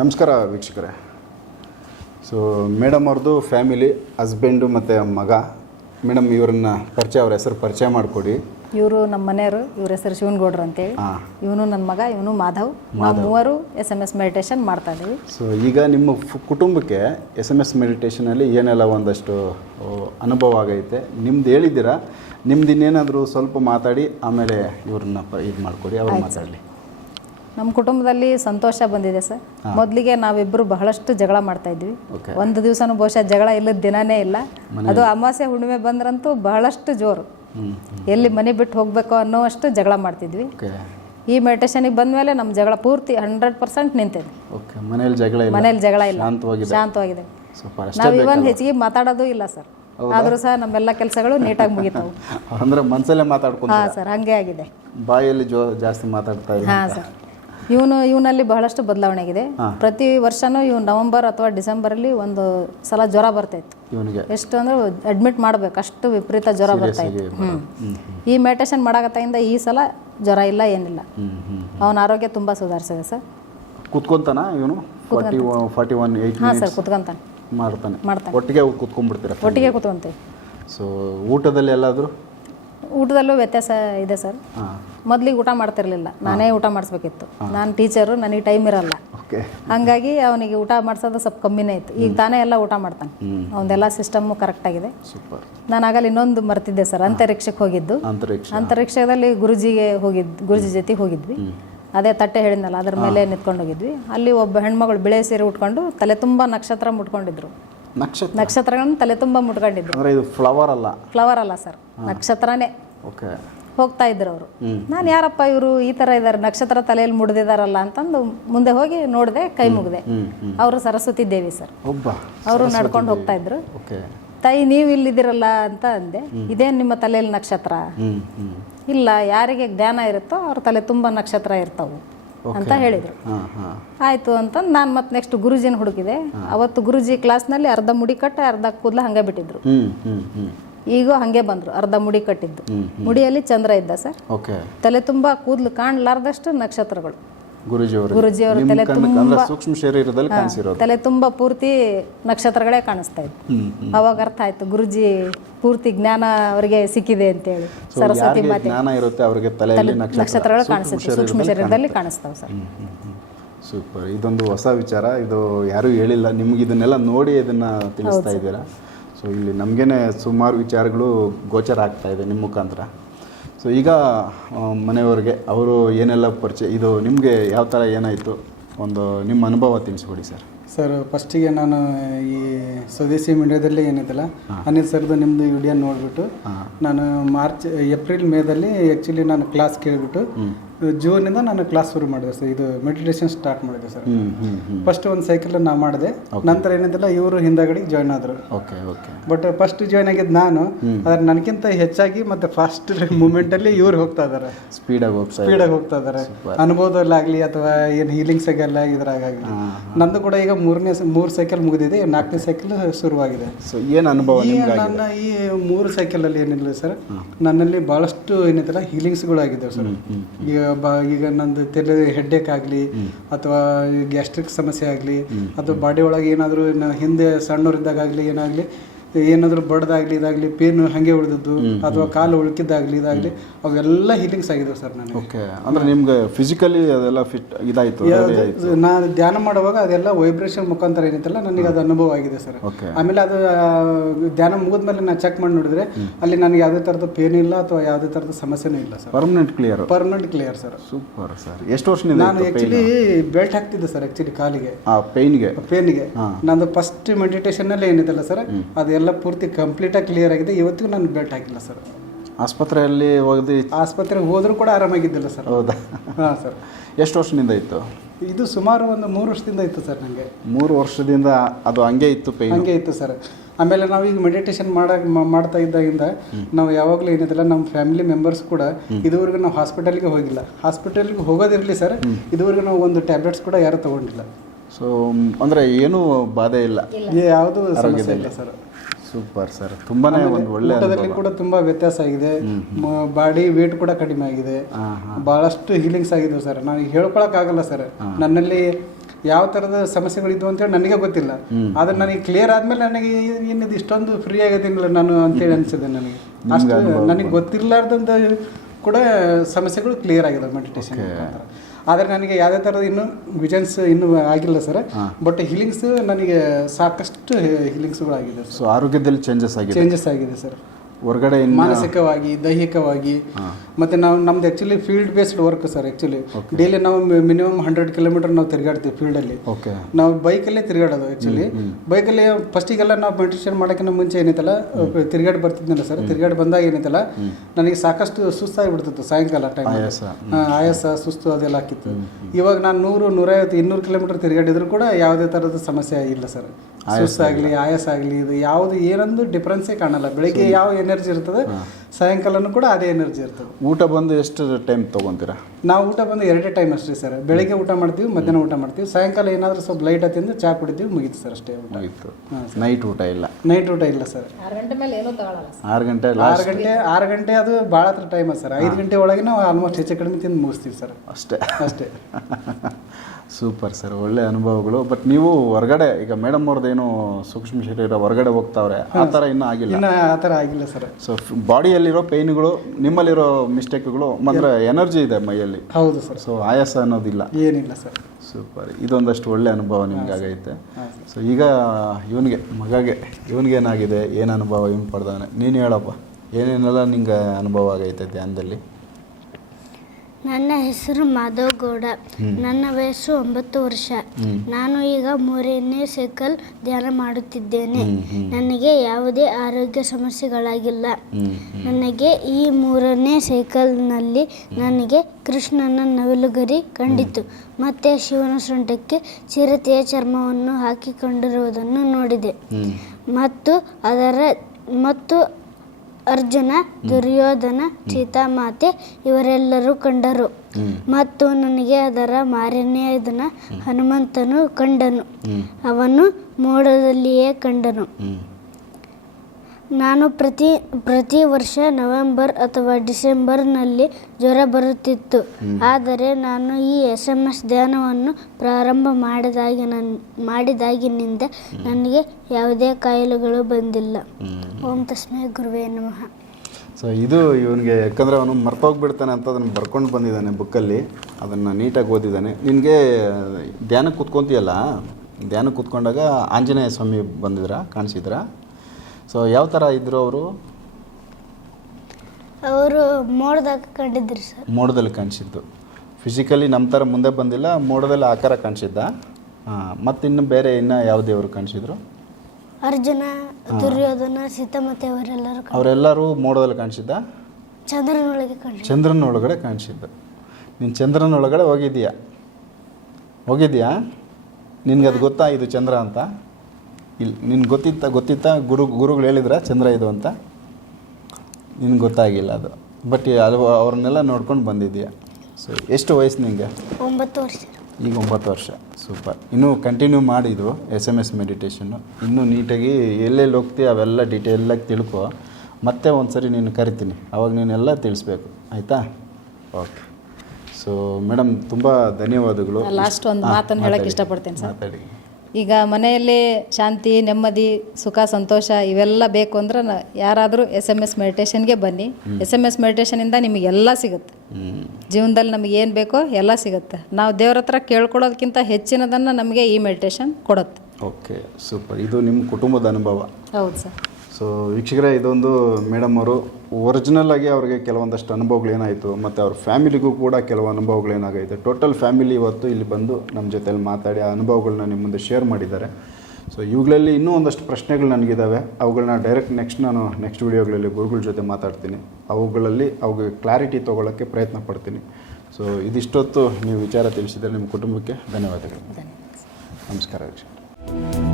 ನಮಸ್ಕಾರ ವೀಕ್ಷಕರೇ. So madam ಅವ್ರದ್ದು ಫ್ಯಾಮಿಲಿ ಹಸ್ಬೆಂಡು ಮತ್ತು ಮಗ. ಮೇಡಮ್ ಇವರನ್ನ ಪರಿಚಯ ಅವ್ರ ಹೆಸರು ಪರಿಚಯ ಮಾಡಿಕೊಡಿ. ಇವರು ನಮ್ಮ ಮನೆಯವರು ಇವ್ರ ಹೆಸರು ಶಿವನಗೌಡ್ರು ಅಂತೇಳಿ. ಇವನು ನನ್ನ ಮಗ ಇವನು ಮಾಧವ್. ನಾವು ಮೂವರು ಎಸ್ ಎಂ ಎಸ್ ಮೆಡಿಟೇಷನ್ ಮಾಡ್ತಾ ಇದ್ದೀವಿ. ಸೊ ಈಗ ನಿಮ್ಮ ಕುಟುಂಬಕ್ಕೆ ಎಸ್ ಎಂ ಎಸ್ ಮೆಡಿಟೇಷನಲ್ಲಿ ಏನೆಲ್ಲ ಒಂದಷ್ಟು ಅನುಭವ ಆಗೈತೆ? ನಿಮ್ದು ಹೇಳಿದ್ದೀರಾ? ನಿಮ್ದು ಇನ್ನೇನಾದರೂ ಸ್ವಲ್ಪ ಮಾತಾಡಿ ಆಮೇಲೆ ಇವ್ರನ್ನ ಇದು ಮಾಡಿಕೊಡಿ ಅವ್ರು ಮಾತಾಡಲಿ. ನಮ್ಮ ಕುಟುಂಬದಲ್ಲಿ ಸಂತೋಷ ಬಂದಿದೆ ಸರ್. ಮೊದಲಿಗೆ ನಾವಿಬ್ಬರು ಬಹಳಷ್ಟು ಜಗಳ ಮಾಡ್ತಾ ಇದ್ವಿ. ಒಂದು ದಿವಸನೂ ಬಹುಶಃ ಜಗಳ ಇಲ್ಲದ ದಿನನೇ ಇಲ್ಲ. ಅದು ಅಮಾವಾಸ್ಯೆ ಹುಣ್ಣಿಮೆ ಬಂದ್ರಂತೂ ಬಹಳಷ್ಟು ಜೋರು. ಎಲ್ಲಿ ಮನೆ ಬಿಟ್ಟು ಹೋಗಬೇಕು ಅನ್ನೋವಷ್ಟು ಜಗಳ ಮಾಡ್ತಿದ್ವಿ. ಈ ಮೆಡಿಟೇಷನಿಗೆ ಬಂದಮೇಲೆ ನಮ್ಮ ಜಗಳ ಪೂರ್ತಿ ಹಂಡ್ರೆಡ್ ಪರ್ಸೆಂಟ್ ನಿಂತಿದೆ. ಮನೇಲಿ ಜಗಳ ಇಲ್ಲ. ಮನೇಲಿ ಜಗಳ ಇಲ್ಲ. ಶಾಂತವಾಗಿದೆ. ಶಾಂತವಾಗಿದೆ. ನಾವು ಇವನ್ ಹೆಚ್ಚಿಗೆ ಮಾತಾಡೋದು ಇಲ್ಲ ಸರ್. ಆದರೂ ಸಹ ನಮ್ಮೆಲ್ಲ ಕೆಲಸಗಳು ನೀಟಾಗಿ ಮುಗಿತಾವೆ. ಅಂದ್ರೆ ಮನಸಲ್ಲೇ ಮಾತಾಡ್ಕೊಂಡು ಹಾಂ ಸರ್ ಹಂಗೆ ಆಗಿದೆ. ಬಾಯಲ್ಲಿ ಜೋ ಜಾಸ್ತಿ ಮಾತಾಡ್ತಾ ಇಲ್ಲ ಹಾಂ ಸರ್. ಇವನು ಇವನಲ್ಲಿ ಬಹಳಷ್ಟು ಬದಲಾವಣೆ ಆಗಿದೆ. ಪ್ರತಿ ವರ್ಷನೂ ಇವ್ ನವೆಂಬರ್ ಅಥವಾ ಡಿಸೆಂಬರ್ ಅಲ್ಲಿ ಒಂದು ಸಲ ಜ್ವರ ಬರ್ತೈತೆ ಇವನಿಗೆ. ಎಷ್ಟು ಅಂದ್ರೆ ಅಡ್ಮಿಟ್ ಮಾಡ್ಬೇಕು ಅಷ್ಟು ವಿಪರೀತ ಜ್ವರ ಬರ್ತಾ ಇತ್ತು. ಈ ಮೆಡಿಟೇಷನ್ ಮಾಡಕತ್ತಾಗಿಂದ ಈ ಸಲ ಜ್ವರ ಇಲ್ಲ ಏನಿಲ್ಲ. ಅವನ ಆರೋಗ್ಯ ತುಂಬಾ ಸುಧಾರಿಸಿದೆ ಸರ್. ಕುತ್ಕೊಂತಾನ ಇವನು? ಫಾರ್ಟಿ ಫಾರ್ಟಿ ಒನ್ ಏಯ್ಟ್ ಹಾಂ ಸರ್ ಕುತ್ಕೊಂತಾನೆ. ಮಾಡ್ತಾನೆ. ಮಾಡ್ತಾನೆ. ಒಟ್ಟಿಗೆ ಕುತ್ಕೊಂಡ್ಬಿಡ್ತೀರ ಒಟ್ಟಿಗೆ ಕುತ್ಕೊಂತೀವಿ. ಸೊ ಊಟದಲ್ಲಿ ಎಲ್ಲಾದರೂ? ಊಟದಲ್ಲೂ ವ್ಯತ್ಯಾಸ ಇದೆ ಸರ್. ಹಾಂ. ಮೊದಲಿಗೆ ಊಟ ಮಾಡ್ತಿರ್ಲಿಲ್ಲ. ನಾನೇ ಊಟ ಮಾಡಿಸ್ಬೇಕಿತ್ತು. ನಾನು ಟೀಚರು ನನಗೆ ಟೈಮ್ ಇರಲ್ಲ. ಹಂಗಾಗಿ ಅವನಿಗೆ ಊಟ ಮಾಡಿಸೋದು ಸ್ವಲ್ಪ ಕಮ್ಮಿನೇ ಇತ್ತು. ಈಗ ತಾನೇ ಎಲ್ಲ ಊಟ ಮಾಡ್ತಾನೆ. ಅವನದೆಲ್ಲ ಸಿಸ್ಟಮ್ಮು ಕರೆಕ್ಟ್ ಆಗಿದೆ. ನಾನು ಆಗಲ್ಲಿ ಇನ್ನೊಂದು ಮರ್ತಿದ್ದೆ ಸರ್ ಅಂತರಿಕ್ಷಕ್ಕೆ ಹೋಗಿದ್ದು. ಅಂತರಿಕ್ಷ. ಅಂತರಿಕ್ಷದಲ್ಲಿ ಗುರುಜಿಗೆ ಹೋಗಿದ್ ಗುರುಜಿ ಜೊತೆ ಹೋಗಿದ್ವಿ. ಅದೇ ತಟ್ಟೆ ಹೇಳಿದ್ನಲ್ಲ ಅದ್ರ ಮೇಲೆ ನಿಂತ್ಕೊಂಡು ಹೋಗಿದ್ವಿ. ಅಲ್ಲಿ ಒಬ್ಬ ಹೆಣ್ಮಗಳು ಬಿಳೆ ಸೀರೆ ಉಟ್ಕೊಂಡು ತಲೆ ತುಂಬ ನಕ್ಷತ್ರ ಮುಟ್ಕೊಂಡಿದ್ರು. ನಕ್ಷತ್ರ? ನಕ್ಷತ್ರಗಳನ್ನ ತಲೆ ತುಂಬ ಮುಟ್ಕೊಂಡಿದ್ರು. ಫ್ಲವರ್ ಅಲ್ಲ? ಫ್ಲವರ್ ಅಲ್ಲ ಸರ್. ನಕ್ಷತ್ರನೇ. ಓಕೆ. ಹೋಗ್ತಾ ಇದ್ರು ಅವರು. ನಾನು ಯಾರಪ್ಪ ಇವರು ಈ ಥರ ಇದ್ದಾರೆ ನಕ್ಷತ್ರ ತಲೆಯಲ್ಲಿ ಮುಡ್ದಿದಾರಲ್ಲ ಅಂತಂದು ಮುಂದೆ ಹೋಗಿ ನೋಡಿದೆ ಕೈ ಮುಗಿದೆ. ಅವರು ಸರಸ್ವತಿ ದೇವಿ ಸರ್. ಅವರು ನಡ್ಕೊಂಡು ಹೋಗ್ತಾ ಇದ್ರು. ತಾಯಿ ನೀವು ಇಲ್ಲಿದ್ದೀರಲ್ಲ ಅಂತ ಅಂದೆ. ಇದೇನು ನಿಮ್ಮ ತಲೆಯಲ್ಲಿ ನಕ್ಷತ್ರ? ಇಲ್ಲ ಯಾರಿಗೆ ಜ್ಞಾನ ಇರುತ್ತೋ ಅವ್ರ ತಲೆ ತುಂಬ ನಕ್ಷತ್ರ ಇರ್ತಾವು ಅಂತ ಹೇಳಿದರು. ಆಯ್ತು ಅಂತಂದು ನಾನು ಮತ್ತೆ ನೆಕ್ಸ್ಟ್ ಗುರುಜಿನ ಹುಡುಕಿದೆ ಅವತ್ತು ಗುರುಜಿ ಕ್ಲಾಸ್ನಲ್ಲಿ ಅರ್ಧ ಮುಡಿ ಕಟ್ಟ ಅರ್ಧ ಕೂದಲ ಹಂಗೆ ಬಿಟ್ಟಿದ್ರು. ಈಗ ಹಂಗೆ ಬಂದ್ರು ಅರ್ಧ ಮುಡಿ ಕಟ್ಟಿದ್ದು. ಮುಡಿಯಲ್ಲಿ ಚಂದ್ರ ಇದ್ದ ಸರ್. ತಲೆ ತುಂಬಾ ಕೂದಲು ಕಾಣಲಾರ್ದಷ್ಟು ನಕ್ಷತ್ರಗಳು. ಗುರುಜಿಯವರು ತಲೆ ತುಂಬಾ ಸೂಕ್ಷ್ಮ ಶರೀರದಲ್ಲಿ ಕಾಣಿಸಿರೋದು. ತಲೆ ತುಂಬಾ ಪೂರ್ತಿ ನಕ್ಷತ್ರಗಳೇ ಕಾಣಿಸ್ತಾ ಇತ್ತು ಅವಾಗ ಅರ್ಥ ಆಯ್ತು ಗುರುಜಿ ಪೂರ್ತಿ ಜ್ಞಾನ ಅವರಿಗೆ ಸಿಕ್ಕಿದೆ ಅಂತೇಳಿ. ಹೇಳಿ ಸರಸ್ವತಿ ಮಾತೆ. ಜ್ಞಾನ ಇರುತ್ತೆ ಅವರಿಗೆ ತಲೆಯಲ್ಲಿ ನಕ್ಷತ್ರ ನಕ್ಷತ್ರಗಳು ಕಾಣಿಸುತ್ತೆ ಸೂಕ್ಷ್ಮ ಶರೀರದಲ್ಲಿ ಕಾಣಿಸ್ತಾವೆ ಸರ್. ಸೂಪರ್ ಇದೊಂದು ಹೊಸ ವಿಚಾರ. ಇದು ಯಾರು ಹೇಳಿಲ್ಲ ನಿಮ್ಗೆ ಇದನ್ನೆಲ್ಲ ನೋಡಿ ಇದನ್ನ ತಿಳಿಸ್ತಾ ಇದ್ದೀರಾ? ಸೊ ಇಲ್ಲಿ ನಮಗೇನೆ ಸುಮಾರು ವಿಚಾರಗಳು ಗೋಚರ ಆಗ್ತಾ ಇದೆ ನಿಮ್ಮ ಮುಖಾಂತರ. ಸೊ ಈಗ ಮನೆಯವ್ರಿಗೆ ಅವರು ಏನೆಲ್ಲ ಪರಿಚಯ ಇದು ನಿಮಗೆ ಯಾವ ಥರ ಏನಾಯಿತು? ಒಂದು ನಿಮ್ಮ ಅನುಭವ ತಿಳಿಸ್ಕೊಡಿ ಸರ್. ಸರ್ ಫಸ್ಟಿಗೆ ನಾನು ಈ ಸ್ವದೇಶಿ ಮೀಡಿಯಾದಲ್ಲಿ ಏನಿದೆಲ್ಲ ಅನಿಲ್ ಸರ್ದು ನಿಮ್ಮದು ವಿಡಿಯೋ ನೋಡಿಬಿಟ್ಟು ನಾನು ಮಾರ್ಚ್ ಏಪ್ರಿಲ್ ಮೇದಲ್ಲಿ ಆ್ಯಕ್ಚುಲಿ ನಾನು ಕ್ಲಾಸ್ ಕೇಳಿಬಿಟ್ಟು ಜೂನಿಂದ ನಾನು ಕ್ಲಾಸ್ ಶುರು ಮಾಡಿದೆ ಸರ್ ಇದು ಮೆಡಿಟೇಷನ್ ಸ್ಟಾರ್ಟ್ ಮಾಡಿದೆ ಸರ್ ಫಸ್ಟ್ ಒಂದು ಸೈಕಲ್ ನಾ ಮಾಡಿದೆ. ನಂತರ ಏನಿದೆಲ್ಲ ಇವರು ಹಿಂದಗಡೆ ಜಾಯ್ನ್ ಆದರು. Okay okay but first join ಆಗಿದ್ದು ನಾನು ಆದ್ರೆ ನನಗಿಂತ ಹೆಚ್ಚಾಗಿ ಮತ್ತೆ ಫಾಸ್ಟ್ ಮೂಮೆಂಟಲ್ಲಿ ಇವ್ರು ಹೋಗ್ತಾ ಇದ್ದಾರೆ ಸ್ಪೀಡಾಗಿ ಹೋಗ್ತಾ ಸ್ಪೀಡಾಗಿ ಹೋಗ್ತಾ ಇದ್ದಾರೆ ಅನುಭವದಲ್ಲಾಗಲಿ ಅಥವಾ ಏನು ಹೀಲಿಂಗ್ಸಾಗೆಲ್ಲ ಇದ್ರಾಗಲಿ ನಂದು ಕೂಡ ಈಗ ಮೂರನೇ ಮೂರು ಸೈಕಲ್ ಮುಗಿದಿದೆ ನಾಲ್ಕನೇ ಸೈಕಲ್ ಶುರುವಾಗಿದೆ. ಸೊ ಏನು ಅನುಭವ ನನ್ನ ಈ ಮೂರು ಸೈಕಲಲ್ಲಿ ಏನಿಲ್ಲ ಸರ್ ನನ್ನಲ್ಲಿ ಭಾಳಷ್ಟು ಏನಿದೆಲ್ಲ ಹೀಲಿಂಗ್ಸ್ಗಳು ಆಗಿದ್ದಾವೆ ಸರ್ ಈಗ ಬ ಈಗ ನಂದು ತಲೆ ಹೆಡ್ಡೇಕ್ ಆಗಲಿ ಅಥವಾ ಗ್ಯಾಸ್ಟ್ರಿಕ್ ಸಮಸ್ಯೆ ಆಗಲಿ ಅಥವಾ ಬಾಡಿ ಒಳಗೆ ಏನಾದರೂ ಹಿಂದೆ ಸಣ್ಣವರಿದ್ದಾಗಲಿ ಏನಾಗಲಿ ಏನಾದರೂ ಬಡ್ದಾಗ್ಲಿ ಇದಾಗಲಿ ಪೇನು ಹಾಗೆ ಉಳಿದದ್ದು ಅಥವಾ ಕಾಲು ಉಳುಕಿದ್ದಾಗಲಿ ಇದಾಗಲಿ ಅವೆಲ್ಲ ಹೀಲಿಂಗ್ಸ್ ಆಗಿದಾವೆ ಸರ್ ನನಗೆ. ಓಕೆ ಅಂದ್ರೆ ನಿಮ್ಗೆ ಫಿಸಿಕಲಿ ಅದೆಲ್ಲ ಫಿಟ್ ಇದಾಯ್ತು ನಾನು ಧ್ಯಾನ ಮಾಡುವಾಗ ಅದೆಲ್ಲ ವೈಬ್ರೇಷನ್ ಮುಖಾಂತರ ಏನಿತ್ತಲ್ಲ ನನಗೆ ಅದು ಅನುಭವ ಆಗಿದೆ ಸರ್. ಆಮೇಲೆ ಅದು ಧ್ಯಾನ ಮುಗಿದ್ಮೇಲೆ ನಾನು ಚೆಕ್ ಮಾಡಿ ನೋಡಿದ್ರೆ ಅಲ್ಲಿ ನನಗೆ ಯಾವುದೇ ಥರದ ಪೇನ್ ಇಲ್ಲ ಅಥವಾ ಯಾವುದೇ ಥರದ ಸಮಸ್ಯೆನೂ ಇಲ್ಲ sir. Permanent clear permanent clear sir super sir ಎಷ್ಟು ವರ್ಷ ನಾನು ಆ್ಯಕ್ಚುಲಿ ಬೆಲ್ಟ್ ಹಾಕ್ತಿದ್ದೆ ಸರ್ ಆ್ಯಕ್ಚುಲಿ ಕಾಲಿಗೆ. ಪೇನ್ಗೆ ಪೇನ್ಗೆ. ನಂದು ಫಸ್ಟ್ ಮೆಡಿಟೇಷನಲ್ಲಿ ಏನಿದೆಲ್ಲ ಸರ್ ಅದೆಲ್ಲ ಪೂರ್ತಿ ಕಂಪ್ಲೀಟಾಗಿ ಕ್ಲಿಯರ್ ಆಗಿದೆ. ಇವತ್ತಿಗೂ ನಾನು ಬೆಲ್ಟ್ ಹಾಕಿಲ್ಲ ಸರ್ ಆಸ್ಪತ್ರೆಯಲ್ಲಿ ಹೋಗಿ ಆಸ್ಪತ್ರೆಗೆ ಹೋದರೂ ಕೂಡ ಆರಾಮಾಗಿದ್ದಿಲ್ಲ ಸರ್ ಹೌದಾ? ಹಾಂ ಸರ್ ಎಷ್ಟು ವರ್ಷದಿಂದ ಇತ್ತು? ಇದು ಸುಮಾರು ಒಂದು ಮೂರು ವರ್ಷದಿಂದ ಇತ್ತು ಸರ್ ನನಗೆ ಮೂರು ವರ್ಷದಿಂದ ಅದು ಹಂಗೆ ಇತ್ತು ಪೇ ಹಂಗೆ ಇತ್ತು ಸರ್ ಆಮೇಲೆ ನಾವು ಈಗ ಮೆಡಿಟೇಷನ್ ಮಾಡಕ್ ಮಾಡ್ತಾ ಇದ್ದಾಗಿಂದ ನಾವು ಯಾವಾಗಲೂ ಏನಿದಿಲ್ಲ ನಮ್ಮ ಫ್ಯಾಮಿಲಿ ಮೆಂಬರ್ಸ್ ಕೂಡ ಇದುವರೆಗೂ ನಾವು ಹಾಸ್ಪಿಟಲ್ಗೆ ಹೋಗಿಲ್ಲ. ಹಾಸ್ಪಿಟಲ್ಗೆ ಹೋಗೋದಿರಲಿ ಸರ್ ಇದುವರೆಗೂ ನಾವು ಒಂದು ಟ್ಯಾಬ್ಲೆಟ್ಸ್ ಕೂಡ ಯಾರು ತಗೊಂಡಿಲ್ಲ. ಸೊ ಅಂದರೆ ಏನೂ ಬಾಧೆ ಇಲ್ಲ. ಯಾವುದು ಸಮಸ್ಯೆ ಇಲ್ಲ ಸರ್ ಸೂಪರ್ ಸರ್ ತುಂಬಾನೇ ಒಂದು ಒಳ್ಳೆ ಊಟದಲ್ಲಿ ಕೂಡ ತುಂಬಾ ವ್ಯತ್ಯಾಸ ಆಗಿದೆ. ಬಾಡಿ ವೇಟ್ ಕೂಡ ಕಡಿಮೆ ಆಗಿದೆ. ಬಹಳಷ್ಟು ಹೀಲಿಂಗ್ಸ್ ಆಗಿದೆ ಸರ್ ನಾನು ಹೇಳ್ಕೊಳಕ್ ಆಗಲ್ಲ ಸರ್ ನನ್ನಲ್ಲಿ ಯಾವ ತರದ ಸಮಸ್ಯೆಗಳಿದ್ವು ಅಂತೇಳಿ ನನಗೆ ಗೊತ್ತಿಲ್ಲ. ಆದ್ರೆ ನನಗೆ ಕ್ಲಿಯರ್ ಆದ್ಮೇಲೆ ನನಗೆ ಏನಿದು ಇಷ್ಟೊಂದು ಫ್ರೀ ಆಗಿದ್ದೀನಿಲ್ಲ ನಾನು ಅಂತೇಳಿ ಅನ್ಸಿದೆ ನನಗೆ. ಅಷ್ಟು ನನಗೆ ಗೊತ್ತಿರ್ಲಾರ್ದಂತ ಕೂಡ ಸಮಸ್ಯೆಗಳು ಕ್ಲಿಯರ್ ಆಗಿದೆ ಮೆಡಿಟೇಷನ್ ಆದರೆ ನನಗೆ ಯಾವುದೇ ಥರದ ಇನ್ನೂ ವಿಜನ್ಸ್ ಇನ್ನೂ ಆಗಿಲ್ಲ ಸರ್ ಬಟ್ ಹೀಲಿಂಗ್ಸ್ ನನಗೆ ಸಾಕಷ್ಟು ಹೀಲಿಂಗ್ಸ್ಗಳಾಗಿದೆ ಸೊ ಆರೋಗ್ಯದಲ್ಲಿ ಚೇಂಜಸ್ ಆಗಿದೆ. ಚೇಂಜಸ್ ಆಗಿದೆ ಸರ್ ಹೊರಗಡೆ ಮಾನಸಿಕವಾಗಿ ದೈಹಿಕವಾಗಿ. ಮತ್ತೆ ನಾವು ನಮ್ದು actually field based work sir actually daily ನಾವು ಮಿನಿಮಮ್ ಹಂಡ್ರೆಡ್ ಕಿಲೋಮೀಟರ್ ನಾವು ತಿರುಗಾಡ್ತೀವಿ ಫೀಲ್ಡಲ್ಲಿ ಓಕೆ ನಾವು ಬೈಕಲ್ಲೇ ತಿರುಗಾಡೋದು ಆ್ಯಕ್ಚುಲಿ ಬೈಕಲ್ಲಿ ಫಸ್ಟಿಗೆಲ್ಲ ನಾವು ಮೆಡಿಟೇಷನ್ ಮಾಡೋಕ್ಕಿಂತ ಮುಂಚೆ ಏನೈತಲ್ಲ ತಿರುಗಾಡಿ ಬರ್ತಿದ್ನಲ್ಲ ಸರ್ ತಿರುಗಾಡಿ ಬಂದಾಗ ಏನೈತಲ್ಲ ನನಗೆ ಸಾಕಷ್ಟು ಸುಸ್ತಾಗಿ ಬಿಡ್ತಿತ್ತು ಸಾಯಂಕಾಲ ಟೈಮ್ ಆಯಾಸ. ಆಯಾಸ ಸುಸ್ತು ಅದೆಲ್ಲ ಹಾಕಿತ್ತು. ಇವಾಗ ನಾನು ನೂರು ನೂರೈವತ್ತು ಇನ್ನೂರು ಕಿಲೋಮೀಟರ್ ತಿರುಗಾಡಿದ್ರು ಕೂಡ ಯಾವುದೇ ಥರದ ಸಮಸ್ಯೆ ಇಲ್ಲ ಸರ್ ಸುಸ್ತಾಗಲಿ ಆಯಾಸ ಆಗಲಿ ಇದು ಯಾವುದು ಏನೊಂದು ಡಿಫ್ರೆನ್ಸೇ ಕಾಣಲ್ಲ. ಬೆಳಿಗ್ಗೆ ಯಾವ ಎನರ್ಜಿ ಇರ್ತದೆ ಸಾಯಂಕಾಲನೂ ಕೂಡ ಅದೇ ಎನರ್ಜಿ ಇರ್ತದೆ. ಊಟ ಬಂದು ಎಷ್ಟು ಟೈಮ್ ತೊಗೊತೀರಾ? ನಾವು ಊಟ ಬಂದು ಎರಡೇ ಟೈಮ್ ಅಷ್ಟೇ ಸರ್. ಬೆಳಿಗ್ಗೆ ಊಟ ಮಾಡ್ತೀವಿ ಮಧ್ಯಾಹ್ನ ಊಟ ಮಾಡ್ತೀವಿ. ಸಾಯಂಕಾಲ ಏನಾದರೂ ಸ್ವಲ್ಪ ಲೈಟ್ ತಿಂದು ಚಾ ಕುಡಿತೀವಿ ಮುಗೀತು ಸರ್ ಅಷ್ಟೇ ಊಟ. ಮುಗೀತು. ನೈಟ್ ಊಟ ಇಲ್ಲ. ನೈಟ್ ಊಟ ಇಲ್ಲ ಸರ್. ಆರು ಗಂಟೆ ಮೇಲೆ ಏನೂ ತಗೊಳಲ್ಲ ಆರು ಗಂಟೆ ಆರು ಗಂಟೆ ಆರು ಗಂಟೆ ಅದು ಭಾಳ ಹತ್ರ ಟೈಮ್ ಸರ್. ಐದು ಗಂಟೆ ಒಳಗೆ ನಾವು ಆಲ್ಮೋಸ್ಟ್ ಹೆಚ್ಚು ಕಡಿಮೆ ತಿಂದು ಮುಗಿಸ್ತೀವಿ ಸರ್. ಅಷ್ಟೇ. ಅಷ್ಟೇ. ಸೂಪರ್ ಸರ್ ಒಳ್ಳೆ ಅನುಭವಗಳು. ಬಟ್ ನೀವು ಹೊರಗಡೆ ಈಗ ಮೇಡಮ್ ಏನು ಸೂಕ್ಷ್ಮ ಶರೀರ ಹೊರಗಡೆ ಹೋಗ್ತಾವ್ರೆ ಆ ಥರ ಇನ್ನೂ ಆಗಿಲ್ಲ? ಇನ್ನು ಆ ಥರ ಆಗಿಲ್ಲ ಸರ್. ಸೊ ಬಾಡಿಯಲ್ಲಿರೋ ಪೈನ್ಗಳು ನಿಮ್ಮಲ್ಲಿರೋ ಮಿಸ್ಟೇಕ್ಗಳು ಮಾತ್ರ ಎನರ್ಜಿ ಇದೆ ಮೈಯಲ್ಲಿ. ಹೌದು ಸರ್. ಸೊ ಆಯಾಸ ಅನ್ನೋದಿಲ್ಲ. ಏನಿಲ್ಲ ಸರ್. ಸೂಪರ್ ಇದೊಂದಷ್ಟು ಒಳ್ಳೆ ಅನುಭವ ನಿಮ್ಗೆ ಆಗೈತೆ. ಸೊ ಈಗ ಇವನಿಗೆ ಮಗಗೆ ಇವನಿಗೇನಾಗಿದೆ ಏನು ಅನುಭವ ಇವ್ನು ಪಡ್ದಾನೆ? ನೀನು ಹೇಳಪ್ಪ. ಏನೇನೆಲ್ಲ ನಿಂಗೆ ಅನುಭವ ಆಗೈತೆ ಧ್ಯಾನದಲ್ಲಿ? ನನ್ನ ಹೆಸರು ಮಾಧವ್ ಗೌಡ ನನ್ನ ವಯಸ್ಸು ಒಂಬತ್ತು ವರ್ಷ. ನಾನು ಈಗ ಮೂರನೇ ಸೈಕಲ್ ಧ್ಯಾನ ಮಾಡುತ್ತಿದ್ದೇನೆ. ನನಗೆ ಯಾವುದೇ ಆರೋಗ್ಯ ಸಮಸ್ಯೆಗಳಾಗಿಲ್ಲ. ನನಗೆ ಈ ಮೂರನೇ ಸೈಕಲ್ನಲ್ಲಿ ನನಗೆ ಕೃಷ್ಣನ ನವಿಲುಗರಿ ಕಂಡಿತು. ಮತ್ತೆ ಶಿವನ ಸೊಂಟಕ್ಕೆ ಚಿರತೆಯ ಚರ್ಮವನ್ನು ಹಾಕಿಕೊಂಡಿರುವುದನ್ನು ನೋಡಿದೆ. ಮತ್ತು ಅದರ ಮತ್ತು ಅರ್ಜುನ, ದುರ್ಯೋಧನ, ಸೀತಾಮಾತೆ ಇವರೆಲ್ಲರೂ ಕಂಡರು. ಮತ್ತು ನನಗೆ ಅದರ ಮಾರನೆಯ ದಿನ ಹನುಮಂತನು ಕಂಡನು. ಅವನು ಮೋಡದಲ್ಲಿಯೇ ಕಂಡನು. ನಾನು ಪ್ರತಿ ಪ್ರತಿ ವರ್ಷ ನವೆಂಬರ್ ಅಥವಾ ಡಿಸೆಂಬರ್ನಲ್ಲಿ ಜ್ವರ ಬರುತ್ತಿತ್ತು. ಆದರೆ ನಾನು ಈ ಎಸ್ ಎಂ ಎಸ್ ಧ್ಯಾನವನ್ನು ಪ್ರಾರಂಭ ಮಾಡಿದಾಗಿನ ಮಾಡಿದಾಗಿನಿಂದ ನನಗೆ ಯಾವುದೇ ಕಾಯಿಲೆಗಳು ಬಂದಿಲ್ಲ. ಓಂ ತಸ್ಮೈ ಗುರುವೇ ನಮಃ. ಸೊ ಇದು ಇವನಿಗೆ ಯಾಕಂದರೆ ಅವನು ಮರ್ತೋಗ್ಬಿಡ್ತಾನೆ ಅಂತ ಅದನ್ನು ಬರ್ಕೊಂಡು ಬಂದಿದ್ದಾನೆ ಬುಕ್ಕಲ್ಲಿ. ಅದನ್ನು ನೀಟಾಗಿ ಓದಿದ್ದಾನೆ. ನಿನಗೆ ಧ್ಯಾನಕ್ಕೆ ಕೂತ್ಕೊಂತೀಯಲ್ಲ? ಧ್ಯಾನಕ್ಕೆ ಕೂತ್ಕೊಂಡಾಗ ಆಂಜನೇಯ ಸ್ವಾಮಿ ಬಂದಿದ್ರಾ? ಕಾಣಿಸಿದ್ರಾ? ಸೊ ಯಾವ ಥರ ಇದ್ರು ಅವರು? ಅವರು ಮೋಡದಾಗ ಕಂಡಿದ್ರು ಸರ್. ಮೋಡದಲ್ಲಿ ಕಾಣಿಸಿದ್ದು. ಫಿಸಿಕಲಿ ನಮ್ಮ ಥರ ಮುಂದೆ ಬಂದಿಲ್ಲ ಮೋಡದಲ್ಲಿ ಆಕಾರ ಕಾಣಿಸಿದ್ದ. ಹಾಂ ಮತ್ತಿನ್ನು ಬೇರೆ ಇನ್ನು ಯಾವ ದೇವರು ಕಾಣಿಸಿದ್ರು? ಅರ್ಜುನ ದುರ್ಯೋಧನ ಸೀತಾಮತೆ ಅವರೆಲ್ಲರೂ ಅವರೆಲ್ಲರೂ ಮೋಡದಲ್ಲಿ ಕಾಣಿಸಿದ್ದ? ಚಂದ್ರನೊಳಗೆ ಕಂಡು ಚಂದ್ರನ ಒಳಗಡೆ ಕಾಣಿಸಿದ್ದು. ನೀನು ಚಂದ್ರನ ಒಳಗಡೆ ಹೋಗಿದ್ದೀಯಾ? ಹೋಗಿದ್ಯಾ ನಿನಗೆ ಅದು ಗೊತ್ತಾ ಇದು ಚಂದ್ರ ಅಂತ? ಇಲ್ಲ ನಿನ್ಗೆ ಗೊತ್ತಿತ್ತ ಗೊತ್ತಿತ್ತ ಗುರು ಗುರುಗಳು ಹೇಳಿದ್ರ ಚಂದ್ರ ಇದು ಅಂತ. ನಿನ್ಗೆ ಗೊತ್ತಾಗಿಲ್ಲ ಅದು. ಬಟ್ ಅದು ಅವ್ರನ್ನೆಲ್ಲ ನೋಡ್ಕೊಂಡು ಬಂದಿದ್ದೀಯಾ. ಸೊ ಎಷ್ಟು ವಯಸ್ಸು ನಿಂಗೆ? ಒಂಬತ್ತು ವರ್ಷ. ಈಗ ಒಂಬತ್ತು ವರ್ಷ. ಸೂಪರ್ ಇನ್ನೂ ಕಂಟಿನ್ಯೂ ಮಾಡಿದು ಎಸ್ ಎಂ ಎಸ್ ಮೆಡಿಟೇಷನ್ನು ಇನ್ನೂ ನೀಟಾಗಿ ಎಲ್ಲೆಲ್ಲಿ ಹೋಗ್ತೀಯ ಅವೆಲ್ಲ ಡೀಟೇಲಾಗಿ ತಿಳ್ಕೊ. ಮತ್ತೆ ಒಂದು ಸರಿ ನೀನು ಕರಿತೀನಿ. ಅವಾಗ ನೀನೆಲ್ಲ ತಿಳಿಸ್ಬೇಕು. ಆಯಿತಾ? ಓಕೆ ಸೊ ಮೇಡಮ್ ತುಂಬ ಧನ್ಯವಾದಗಳು. ಲಾಸ್ಟ್ ಒಂದು ಮಾತನ್ನು ಹೇಳಕ್ಕೆ ಇಷ್ಟಪಡ್ತೇನೆ ಸರ್. ಮಾತಾಡಿ. ಈಗ ಮನೆಯಲ್ಲಿ ಶಾಂತಿ ನೆಮ್ಮದಿ ಸುಖ ಸಂತೋಷ ಇವೆಲ್ಲ ಬೇಕು ಅಂದ್ರೆ ನ- ಯಾರಾದರೂ ಎಸ್ ಎಂ ಎಸ್ ಮೆಡಿಟೇಷನ್ಗೆ ಬನ್ನಿ. ಎಸ್ ಎಂ ಎಸ್ ಮೆಡಿಟೇಷನಿಂದ ನಿಮಗೆಲ್ಲ ಸಿಗುತ್ತೆ. ಜೀವನದಲ್ಲಿ ನಮಗೆ ಏನು ಬೇಕೋ ಎಲ್ಲ ಸಿಗುತ್ತೆ. ನಾವು ದೇವ್ರ ಹತ್ರ ಕೇಳ್ಕೊಳ್ಳೋದಕ್ಕಿಂತ ಹೆಚ್ಚಿನದನ್ನು ನಮಗೆ ಈ ಮೆಡಿಟೇಷನ್ ಕೊಡುತ್ತೆ. Okay super. ಇದು ನಿಮ್ಮ ಕುಟುಂಬದ ಅನುಭವ. ಹೌದು ಸರ್. ಸೊ ವೀಕ್ಷಕರೇ ಇದೊಂದು ಮೇಡಮ್ ಅವರು ಒರಿಜಿನಲ್ ಆಗಿ ಅವರಿಗೆ ಕೆಲವೊಂದಷ್ಟು ಅನುಭವಗಳು ಏನಾಯಿತು ಮತ್ತು ಅವ್ರ ಫ್ಯಾಮಿಲಿಗೂ ಕೂಡ ಕೆಲವು ಅನುಭವಗಳು ಏನಾಗೈತೆ. ಟೋಟಲ್ ಫ್ಯಾಮಿಲಿ ಇವತ್ತು ಇಲ್ಲಿ ಬಂದು ನಮ್ಮ ಜೊತೆಲಿ ಮಾತಾಡಿ ಆ ಅನುಭವಗಳನ್ನ ನಿಮ್ಮ ಮುಂದೆ ಶೇರ್ ಮಾಡಿದ್ದಾರೆ. ಸೊ ಇವುಗಳಲ್ಲಿ ಇನ್ನೂ ಒಂದಷ್ಟು ಪ್ರಶ್ನೆಗಳು ನನಗಿದ್ದಾವೆ ಅವುಗಳನ್ನ ಡೈರೆಕ್ಟ್ ನೆಕ್ಸ್ಟ್ ನಾನು ನೆಕ್ಸ್ಟ್ ವೀಡಿಯೋಗಳಲ್ಲಿ ಗುರುಗಳ ಜೊತೆ ಮಾತಾಡ್ತೀನಿ. ಅವುಗಳಲ್ಲಿ ಅವುಗಳಿಗೆ ಕ್ಲಾರಿಟಿ ತೊಗೊಳ್ಳೋಕ್ಕೆ ಪ್ರಯತ್ನ ಪಡ್ತೀನಿ. ಸೊ ಇದಿಷ್ಟೊತ್ತು ನೀವು ವಿಚಾರ ತಿಳಿಸಿದರೆ ನಿಮ್ಮ ಕುಟುಂಬಕ್ಕೆ. ಧನ್ಯವಾದಗಳು. ನಮಸ್ಕಾರ ವೀಕ್ಷಕರೇ. Bye.